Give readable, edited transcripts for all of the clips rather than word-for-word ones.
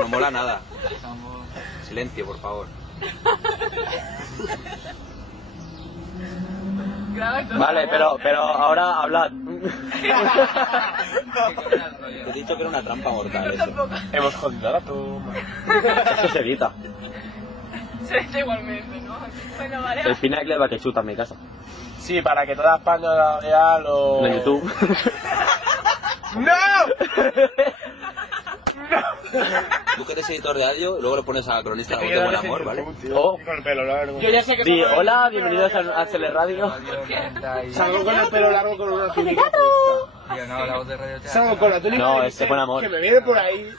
No mola nada. Silencio, por favor. Vale, pero ahora hablad. He dicho que era una trampa mortal eso. Hemos jodido a la toma. Esto se evita. Se echa igualmente, ¿no? Bueno, vale. El pinacle va que chuta en mi casa. Sí, para que toda España la vea lo... De YouTube. ¡No! Tú que eres editor de audio, luego le pones a cronista de buen amor, ¿vale? Oh. Con el pelo largo. Yo ya sé que... Sí, hola, bienvenidos a Cele Radio. Salgo con el pelo largo con una túnica. Tío, no, la voz de radio te Salgo con la túnica. No, de ese buen amor. Que me viene por ahí.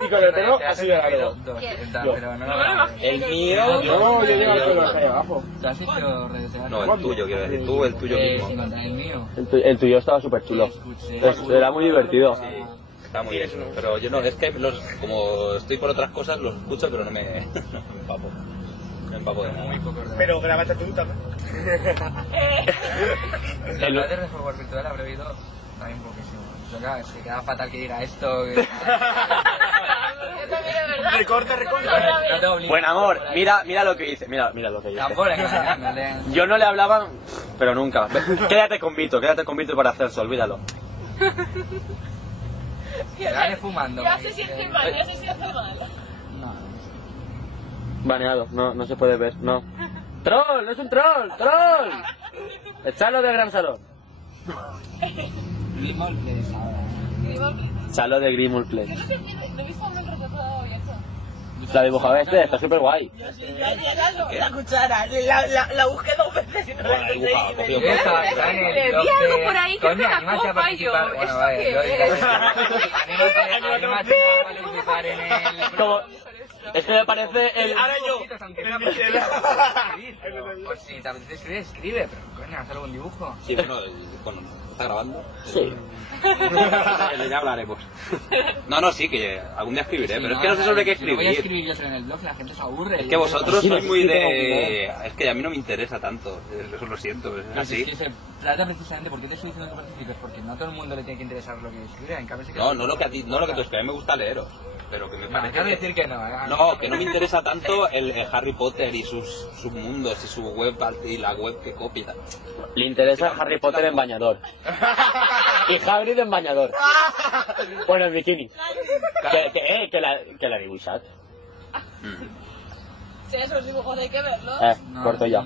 Y con el pelo así de largo. Pero no lo grabé. El mío... No, yo llevo el pelo hasta ahí abajo. ¿Tú has hecho redes de No, el tuyo, quiero decir. Tú, el tuyo Sí, mismo. contra el mío. El tuyo estaba súper chulo. Era muy divertido. Sí, está muy bien. Pero yo no, es que como estoy por otras cosas, los escucho, pero no me empapo. No me empapo de nada. Pero grábate tú también. El de Reforward Virtual habré oído también poquísimo. Eso, claro, se queda fatal que diga esto. Que... Recorta. No tengo ni- Buen amor, mira lo que dice. Mira lo que dice. Tampoco le no le... Yo no le hablaba, pero nunca. Quédate con Vito para hacerse, olvídalo. Dale fumando. Ya se siente mal, ya se siente mal. No. Baneado, no se puede ver, no. ¡Troll! ¡No es un troll! ¡Troll! ¡Echalo del gran salón! Limol Place ahora. ¡Echalo de Grimul Play! No he visto un retratado abierto. La dibujaba está súper guay. La cuchara, la busqué 2 veces y no la encontré. Está en el Vi blog algo de... por ahí que Coño, me anímate a sacó participar. fallo. Bueno, ¿Esto vale, qué yo es? anímate a participar en el... Como... Es que me parece el... Ahora yo. Pues si te apetece escribir, escribe, pero coño, haz algún dibujo. Sí, bueno, ¿está grabando? Sí. Ya hablaremos. No, sí, que algún día escribiré, pero es que no sé sobre qué Si lo voy a escribir. escribir yo en el blog, la gente se aburre. Es que vosotros Sí, sois sí, muy sí, de... Es que a mí no me interesa tanto, eso lo siento, es Así. así. Que se trata precisamente, ¿por qué te estoy diciendo que participes? Porque no a todo el mundo le tiene que interesar lo que escribe, en cambio... No lo que a ti, no lo que tú escribes, me gusta leeros, pero que me No, parece... quiero decir que no, No, que no me interesa tanto el Harry Potter y sus mundos y su web y la web que copia y tal. Le interesa Harry Potter en bañador. Y Hagrid en bañador. Bueno, en bikini. Que la dibujad. Sí, esos dibujos hay que verlos. Corto ya.